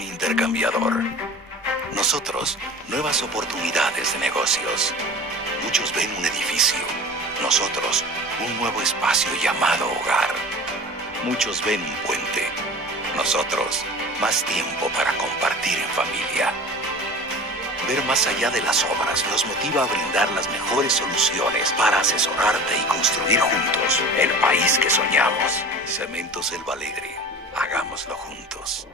un intercambiador. Nosotros, nuevas oportunidades de negocios. Muchos ven un edificio. Nosotros, un nuevo espacio llamado hogar. Muchos ven un puente. Nosotros, más tiempo para compartir en familia. Ver más allá de las obras nos motiva a brindar las mejores soluciones para asesorarte y construir juntos el país que soñamos. Cementos Selva Alegre. Hagámoslo juntos.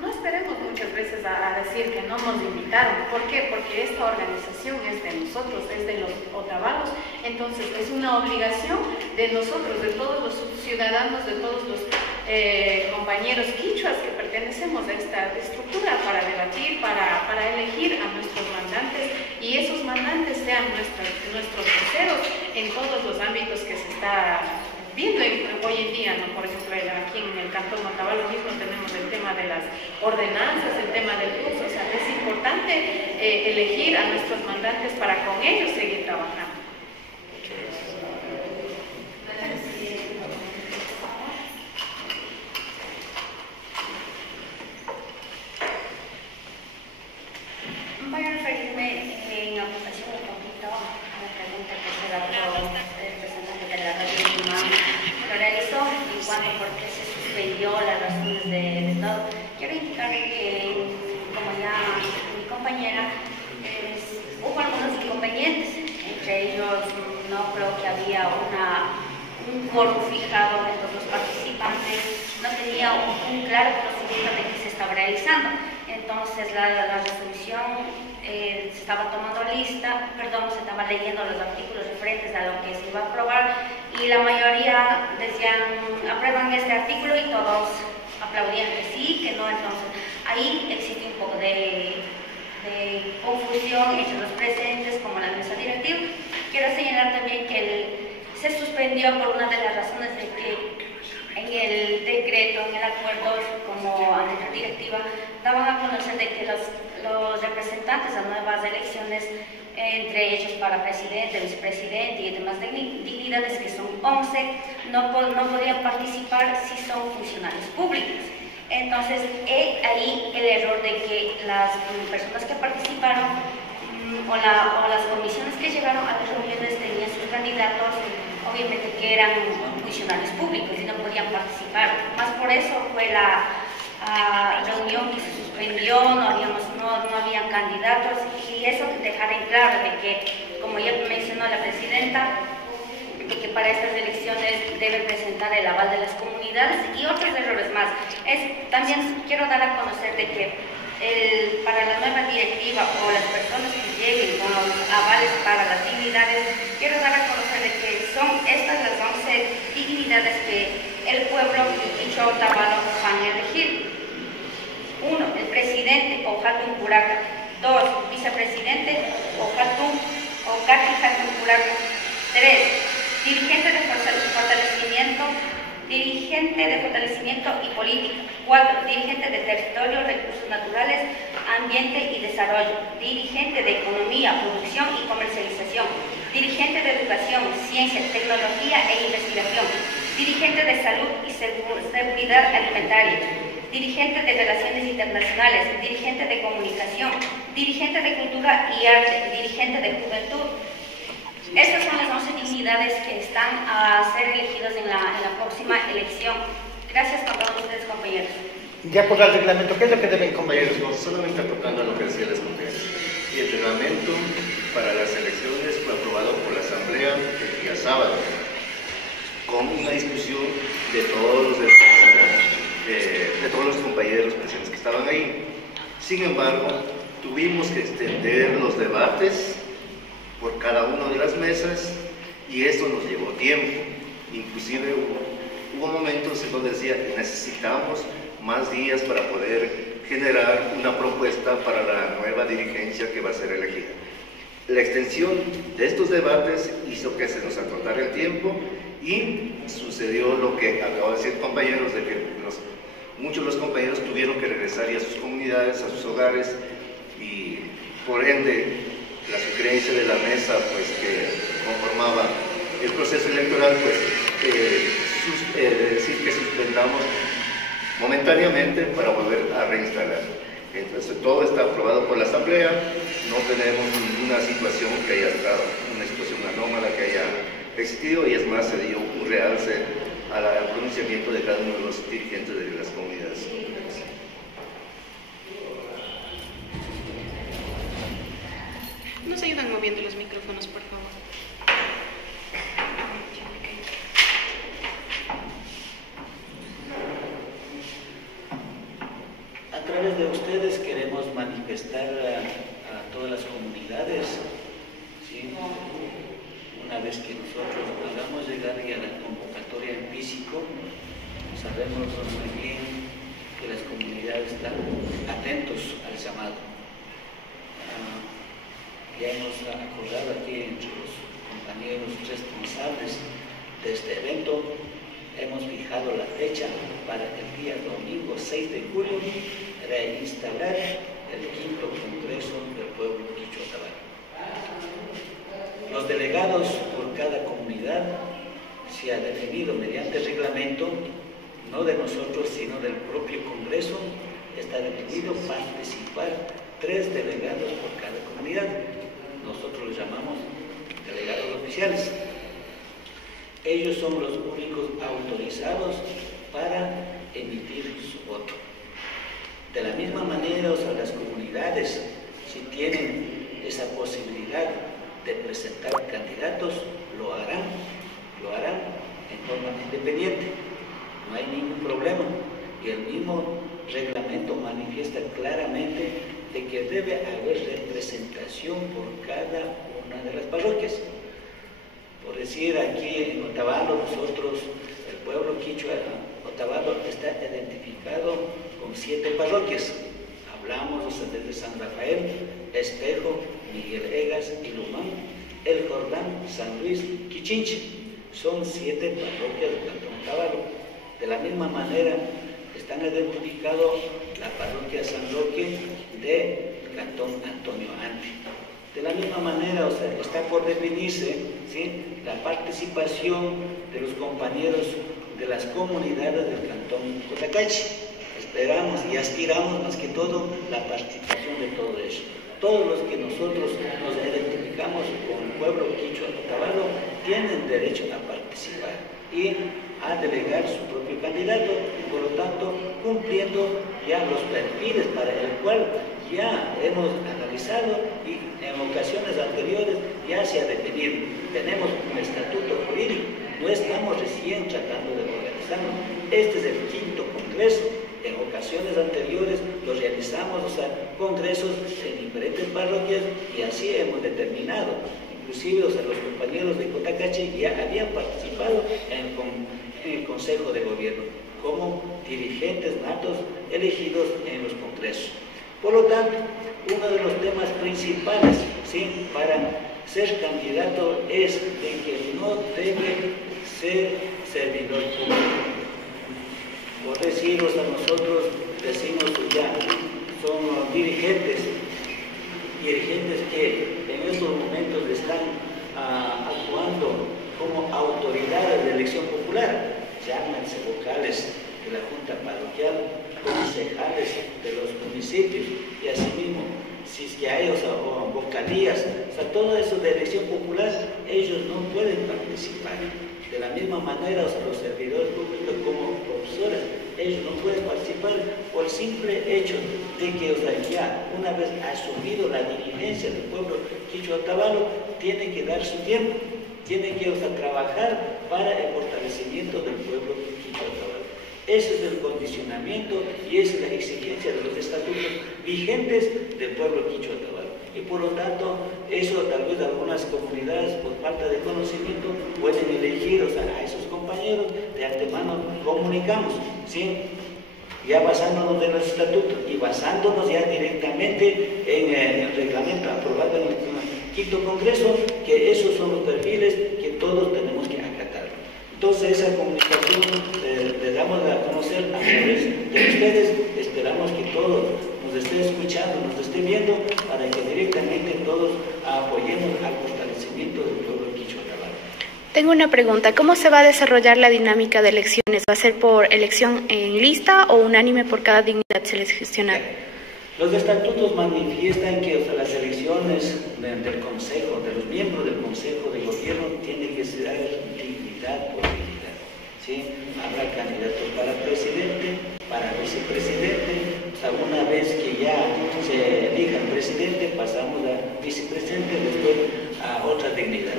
No esperemos muchas veces a decir que no nos invitaron. ¿Por qué? Porque esta organización es de nosotros, es de los otavalos. Entonces es una obligación de nosotros, de todos los ciudadanos, de todos los compañeros quichuas que pertenecemos a esta estructura para debatir, para elegir a nuestros mandantes, y esos mandantes sean nuestros voceros en todos los ámbitos que se está viendo hoy en día, ¿no? Por ejemplo, aquí en el Cantón Otavalo mismo tenemos el tema de las ordenanzas, el tema del curso. O sea, es importante elegir a nuestros mandantes para con ellos seguir trabajando. Voy a referirme en aplicación un poquito a la pregunta que se el representante de la radio lo realizó en cuanto a por qué se suspendió, las razones de todo. Quiero indicar que, como ya mi compañera, hubo algunos inconvenientes. Entre ellos, no creo que había un quórum fijado de todos los participantes, no tenía un claro conocimiento de qué se estaba realizando. Entonces la resolución se estaba tomando lista, se estaba leyendo los artículos referentes a lo que se iba a aprobar, y la mayoría decían aprueban este artículo y todos aplaudían que sí, que no. Entonces ahí existe un poco de confusión entre los presentes como la mesa directiva. Quiero señalar también que se suspendió por una de las razones de que en el decreto, en el acuerdo como anterior directiva, daban a conocer de que los representantes a nuevas elecciones, entre ellos para presidente, vicepresidente y demás dignidades, que son 11, no podían participar si son funcionarios públicos. Entonces, ahí el error de que las personas que participaron o las comisiones que llegaron a las reuniones tenían sus candidatos, obviamente que eran funcionarios públicos y no podían participar. Más por eso fue la reunión que se suspendió, no habían candidatos, y eso dejar en claro de que, como ya mencionó la presidenta, de que para estas elecciones deben presentar el aval de las comunidades y otros errores más. También quiero dar a conocer de que para la nueva directiva o las personas que lleguen con los avales para las dignidades, quiero dar a conocer de que son estas las 11 dignidades que el pueblo Quichua Otavalo van a elegir. 1. El presidente Ojatun Puraca. 2. Vicepresidente Ojatun Okati Hatun Puraca. 3. Dirigente de fortalecimiento y política. 4. Dirigente de territorio, recursos naturales, ambiente y desarrollo. Dirigente de economía, producción y comercialización. Dirigente de educación, ciencia, tecnología e investigación. Dirigente de salud y seguridad alimentaria. Dirigente de relaciones internacionales. Dirigente de comunicación. Dirigente de cultura y arte. Dirigente de juventud. Estas son las 11 dignidades que están a ser elegidas en la próxima elección. Gracias a todos ustedes, compañeros. Ya por el reglamento, ¿qué es lo que deben, compañeros? Solamente tocando lo que decía las compañeras. Y el reglamento para las elecciones fue aprobado por la Asamblea el día sábado, con una discusión de todos los compañeros presentes que estaban ahí. Sin embargo, tuvimos que extender los debates por cada una de las mesas, y esto nos llevó tiempo. Inclusive hubo momentos en donde decía que necesitamos más días para poder generar una propuesta para la nueva dirigencia que va a ser elegida. La extensión de estos debates hizo que se nos acortara el tiempo, y sucedió lo que acabo de decir, compañeros, de que muchos de los compañeros tuvieron que regresar ya a sus comunidades, a sus hogares, y por ende dice de la mesa pues, que conformaba el proceso electoral, pues decir que suspendamos momentáneamente para volver a reinstalar. Entonces todo está aprobado por la Asamblea, no tenemos ninguna situación que haya estado, una situación anómala que haya existido, y es más, se dio un realce al pronunciamiento de cada uno de los dirigentes de las comunidades. Nos ayudan moviendo los micrófonos, por favor. A través de ustedes queremos manifestar a todas las comunidades, ¿sí? Una vez que nosotros hagamos llegar ya la convocatoria en físico, sabemos muy bien que las comunidades están atentos al llamado. Ya hemos acordado aquí entre los compañeros responsables de este evento, hemos fijado la fecha para el día domingo 6 de julio reinstalar el 5º Congreso del Pueblo Quichua Otavalo. Los delegados por cada comunidad se ha definido mediante reglamento, no de nosotros sino del propio Congreso, está definido participar 3 delegados por cada comunidad. Nosotros los llamamos delegados oficiales. Ellos son los únicos autorizados para emitir su voto. De la misma manera, o sea, las comunidades, si tienen esa posibilidad de presentar candidatos, lo harán en forma independiente. No hay ningún problema. Y el mismo reglamento manifiesta claramente de que debe haber representación por cada una de las parroquias. Por decir, aquí en Otavalo, nosotros, el pueblo quichua Otavalo está identificado con 7 parroquias. Hablamos, o sea, desde San Rafael, Espejo, Miguel Egas, Ilumán, El Jordán, San Luis, Quichinche. Son 7 parroquias del Cantón Otavalo. De la misma manera, están identificados la parroquia San Roque del Cantón Antonio Ante. De la misma manera, o sea, está por definirse, ¿sí?, la participación de los compañeros de las comunidades del Cantón Cotacachi. Esperamos y aspiramos más que todo la participación de todo eso. Todos los que nosotros nos identificamos con el pueblo quichua Otavalo tienen derecho a participar y a delegar su propio candidato, y por lo tanto cumpliendo ya los perfiles para el cual ya hemos analizado y en ocasiones anteriores ya se ha definido. Tenemos un estatuto jurídico, no estamos recién tratando de organizarnos. Este es el 5º Congreso. En ocasiones anteriores lo realizamos, o sea, congresos en diferentes parroquias, y así hemos determinado. Inclusive, o sea, los compañeros de Cotacachi ya habían participado en el Consejo de Gobierno como dirigentes natos elegidos en los congresos. Por lo tanto, uno de los temas principales, ¿sí?, para ser candidato es de que no debe ser servidor público. Por deciros, a nosotros decimos ya, son dirigentes que en estos momentos están actuando como autoridades de elección popular, llámense vocales de la Junta Parroquial, concejales de los municipios, y asimismo, si es que hay vocalías, o sea, todo eso de elección popular, ellos no pueden participar. De la misma manera, o sea, los servidores públicos como profesores, ellos no pueden participar por el simple hecho de que, o sea, ya una vez asumido la dirigencia del pueblo quichua Otavalo, tienen que dar su tiempo, tienen que, o sea, trabajar para el fortalecimiento del pueblo quichua Otavalo. Ese es el condicionamiento y esa es la exigencia de los estatutos vigentes del pueblo quichua Otavalo. Y por lo tanto, eso tal vez algunas comunidades por falta de conocimiento pueden elegir, o sea, a esos compañeros de antemano comunicamos, ¿sí?, ya basándonos en los estatutos y basándonos ya directamente en el reglamento aprobado en el 5º Congreso, que esos son los perfiles que todos tenemos que acatar. Entonces, esa comunicación le damos a conocer a través de ustedes. Esperamos que todos nos estén escuchando, nos estén viendo, para que directamente todos apoyemos Tengo una pregunta. ¿Cómo se va a desarrollar la dinámica de elecciones? ¿Va a ser por elección en lista o unánime por cada dignidad seleccionada? Los estatutos manifiestan que las elecciones del Consejo, de los miembros del Consejo de Gobierno, tienen que ser dignidad por dignidad. ¿Sí? Habrá candidatos para presidente, para vicepresidente. Una vez que ya se elija el presidente, pasamos a vicepresidente, después a otra dignidad.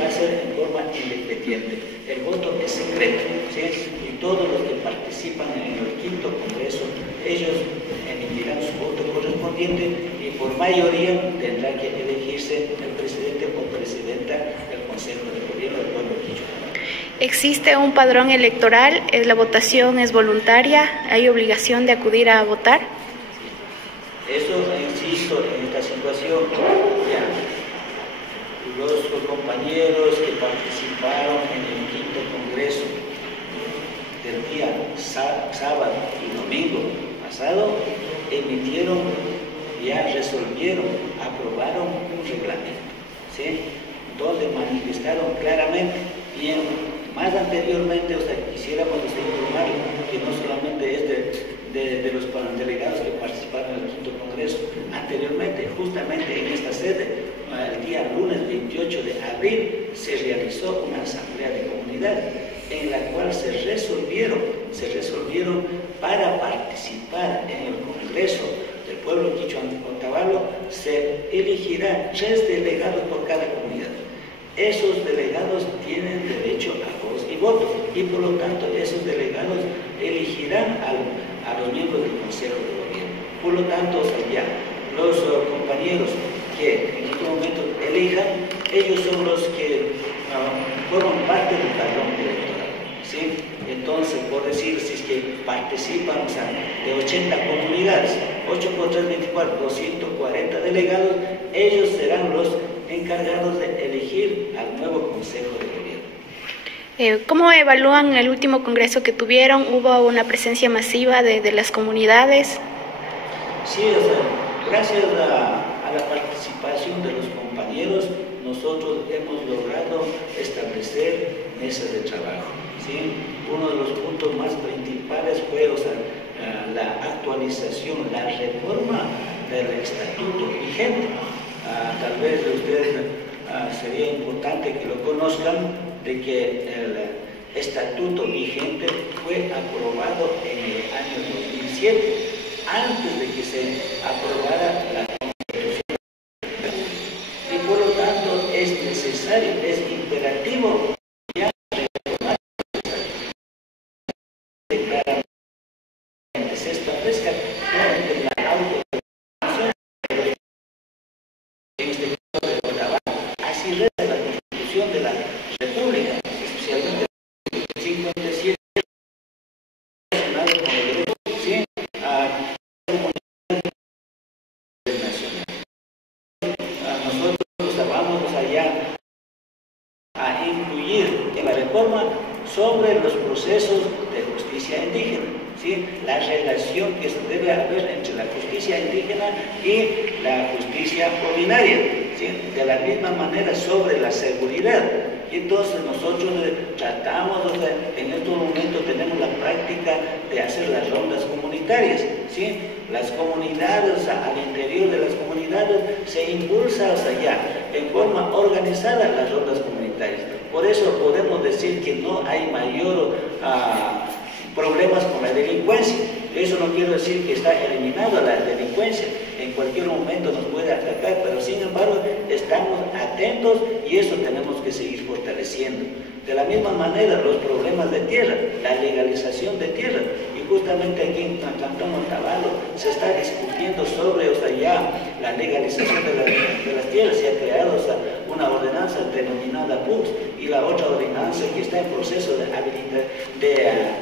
Va a ser en forma independiente. El voto es secreto, ¿sí? Y todos los que participan en el quinto congreso, ellos emitirán su voto correspondiente y por mayoría tendrá que elegirse el presidente o presidenta del Consejo de Gobierno del pueblo quichua. ¿Existe un padrón electoral? ¿La votación es voluntaria? ¿Hay obligación de acudir a votar? Eso, insisto, en esta situación, ya, los compañeros que participaron en el quinto congreso del día sábado y domingo pasado, emitieron, ya resolvieron, aprobaron un reglamento, ¿sí? Donde manifestaron claramente, y más anteriormente, o sea, quisiéramos informar que no solamente es de los delegados que participaron en el quinto congreso, anteriormente, justamente en esta sede, el día lunes 28 de abril, se realizó una asamblea de comunidad en la cual se resolvieron para participar en el congreso del pueblo quichua Otavalo, se elegirá 3 delegados por cada comunidad. Esos delegados tienen derecho a voz y voto y por lo tanto esos delegados elegirán a los miembros del Consejo de Gobierno. Por lo tanto, ya los compañeros que en este momento elijan, ellos son los que forman parte del padrón electoral, ¿sí? Entonces, por decir, si es que participan, o sea, de 80 comunidades, 8 por 3, 24, 240 delegados, ellos serán los encargados de elegir al nuevo Consejo de Gobierno. ¿Cómo evalúan el último congreso que tuvieron? ¿Hubo una presencia masiva de las comunidades? Sí, o sea, gracias a la participación de los compañeros, nosotros hemos logrado establecer mesas de trabajo, ¿sí? Uno de los puntos más principales fue, o sea, la actualización, la reforma del estatuto vigente. Tal vez ustedes sería importante que lo conozcan, de que el estatuto vigente fue aprobado en el año 2007, antes de que se aprobara la Constitución. Y por lo tanto es necesario, es imperativo ya reformar el estatuto. Claramente se establezca la autodeterminación en este caso de Otavalo. Así reza la Constitución de la República, especialmente el 57, relacionado con el derecho, ¿sí? A comunidad nacional. Nosotros vamos allá a incluir en la reforma sobre los procesos de justicia indígena, ¿sí? La relación que debe haber entre la justicia indígena y la justicia ordinaria, ¿sí? De la misma manera sobre la seguridad. Y entonces nosotros tratamos, o sea, en estos momentos tenemos la práctica de hacer las rondas comunitarias, ¿sí? Las comunidades, o sea, al interior de las comunidades se impulsa, o sea, ya en forma organizada las rondas comunitarias. Por eso podemos decir que no hay mayor problemas con la delincuencia. Eso no quiero decir que está eliminada la delincuencia, en cualquier momento nos puede atacar, pero sin embargo estamos atentos y eso tenemos que seguir fortaleciendo. De la misma manera, los problemas de tierra, la legalización de tierra, y justamente aquí en Cantón Otavalo se está discutiendo sobre, o sea, ya la legalización de las tierras. Se ha creado, o sea, una ordenanza denominada PUX y la otra ordenanza que está en proceso de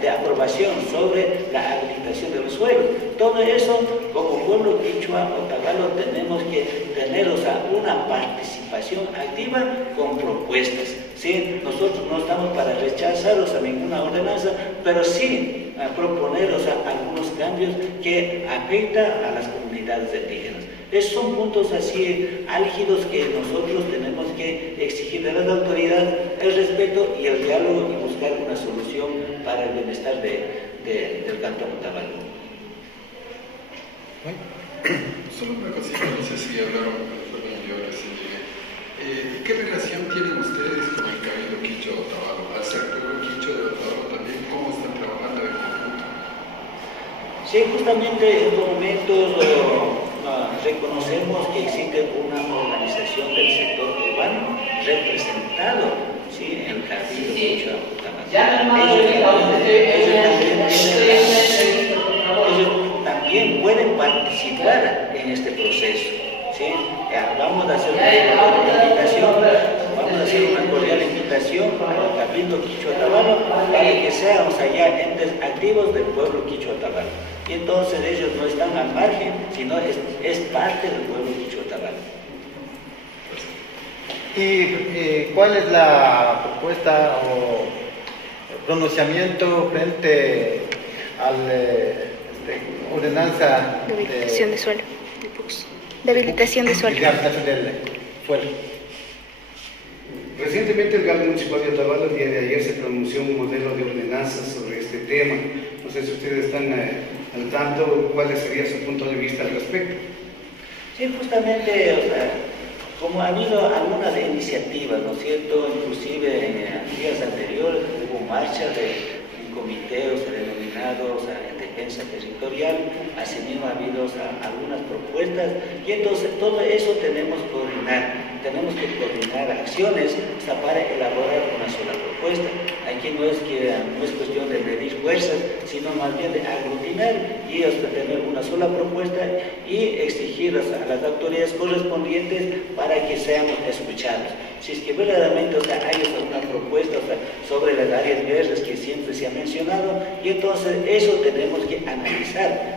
aprobación sobre la habilitación de los suelos. Todo eso, como pueblo quichua Otavalo, tenemos que tener, o sea, una participación activa con propuestas, ¿sí? Nosotros no estamos para rechazar, o sea, ninguna ordenanza, pero sí proponer, o sea, algunos cambios que afectan a las comunidades indígenas. Esos son puntos así álgidos que nosotros tenemos que exigir de las autoridades, el respeto y el diálogo y buscar una solución para el bienestar del Cantón Otavalo. Solo una cosita, no sé si hablaron con yo recién llegué. ¿Qué relación tienen ustedes con el Cabildo Quichua de Otavalo? Al ser pueblo quichua de Otavalo también, ¿cómo están trabajando en conjunto? Sí, justamente en estos momentos reconocemos que existe una organización del sector urbano representado, ¿sí?, en el Cabildo Quichua de Otavalo. Ellos también pueden participar en este proceso, ¿sí? Vamos a hacer una cordial invitación al Cabildo Quichua de Otavalo para que seamos allá entes activos del pueblo quichua de Otavalo. Y entonces ellos no están al margen, sino es parte del pueblo quichua de Otavalo. ¿Y cuál es la propuesta o pronunciamiento frente al ordenanza de habilitación de suelo, de habilitación de suelo? Del suelo? Recientemente el GAL municipal de Otavalo, el día de ayer, se pronunció un modelo de ordenanza sobre este tema. No sé si ustedes están al tanto, cuál sería su punto de vista al respecto. Sí, justamente, o sea, como ha habido algunas iniciativas, ¿no es cierto? Inclusive en días anteriores hubo marcha de un comité, denominado en defensa territorial, asimismo ha habido algunas propuestas, y entonces todo eso tenemos que coordinar acciones para elaborar una sola propuesta. Aquí no es cuestión de medir fuerzas, sino más bien de aglutinar y hasta tener una sola propuesta y exigir a las autoridades correspondientes para que seamos escuchados. Si es que verdaderamente hay una propuesta sobre las áreas verdes que siempre se ha mencionado, y entonces eso tenemos que analizar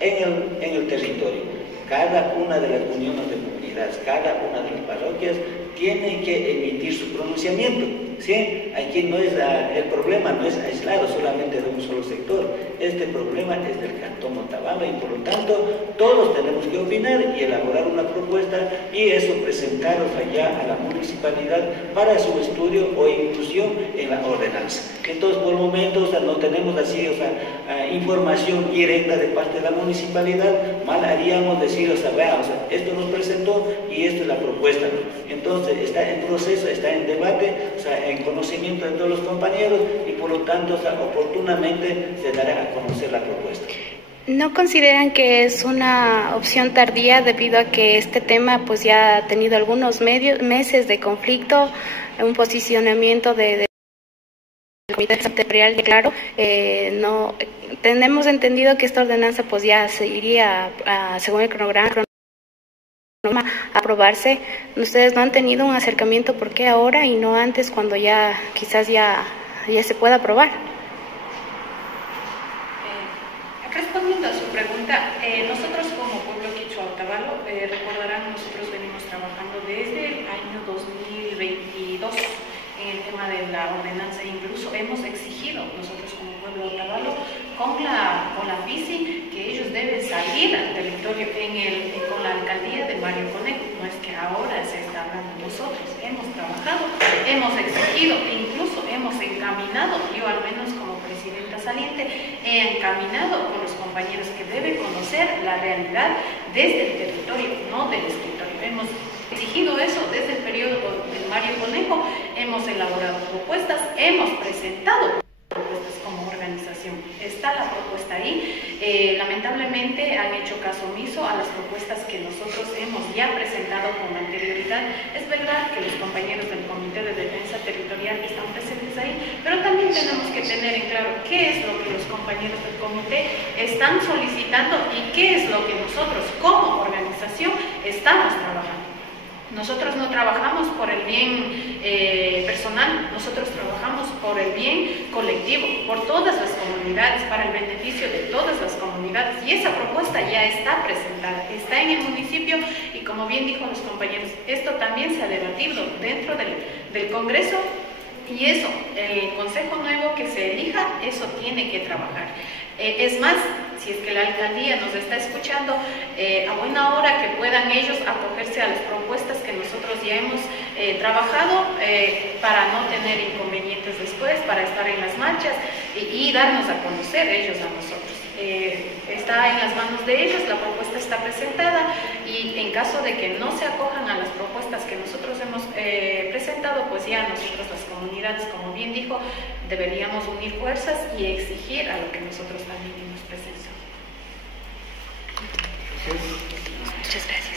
en el territorio. Cada una de las uniones de comunidades, cada una de las parroquias tiene que emitir su pronunciamiento, ¿sí? Aquí el problema no es aislado solamente de un solo sector, este problema es del Cantón Otavalo, y por lo tanto todos tenemos que opinar y elaborar una propuesta y eso presentarlos allá a la municipalidad para su estudio o inclusión en la ordenanza. Entonces por el momento no tenemos así información directa de parte de la municipalidad. Mal haríamos decir, esto nos presentó y esta es la propuesta. Entonces está en proceso, está en debate, en conocimiento de todos los compañeros, y por lo tanto oportunamente se dará a conocer la propuesta. ¿No consideran que es una opción tardía debido a que este tema pues ya ha tenido algunos meses de conflicto, un posicionamiento del Comité Territorial claro? No tenemos entendido que esta ordenanza pues ya se iría según el cronograma a aprobarse. Ustedes no han tenido un acercamiento, ¿por qué ahora y no antes, cuando ya quizás ya se pueda aprobar? Respondiendo a su pregunta, nosotros como pueblo quichua Otavalo, recordarán, nosotros venimos trabajando desde el año 2022 en el tema de la ordenanza, incluso hemos exigido nosotros como pueblo Otavalo con la FICI que ellos deben salir al territorio con la alcaldía de Mario Conejo. No es que ahora se está hablando, nosotros hemos trabajado, hemos exigido, incluso hemos encaminado, yo al menos como presidenta saliente he encaminado con los compañeros que deben conocer la realidad desde el territorio, no del escritorio. Hemos exigido eso desde el periodo del Mario Conejo, hemos elaborado propuestas, hemos presentado propuestas como organización. Está la propuesta ahí. Lamentablemente han hecho caso omiso a las propuestas que nosotros hemos ya presentado con anterioridad. Es verdad que los compañeros del Comité de Defensa Territorial están presentes ahí, pero también tenemos que tener en claro qué es lo que los compañeros del comité están solicitando y qué es lo que nosotros como organización estamos trabajando. Nosotros no trabajamos por el bien personal, nosotros trabajamos por el bien colectivo, por todas las comunidades, para el beneficio de todas las comunidades. Y esa propuesta ya está presentada, está en el municipio y como bien dijo los compañeros, esto también se ha debatido dentro del Congreso y eso, el Consejo nuevo que se elija, eso tiene que trabajar. Es más, si es que la alcaldía nos está escuchando, a buena hora que puedan ellos acogerse a las propuestas que nosotros ya hemos trabajado para no tener inconvenientes después, para estar en las marchas y darnos a conocer ellos a nosotros. Está en las manos de ellos, la propuesta está presentada y en caso de que no se acojan a las propuestas que nosotros hemos presentado, pues ya nosotros las comunidades, como bien dijo, deberíamos unir fuerzas y exigir a lo que nosotros también hemos presentado. Muchas gracias.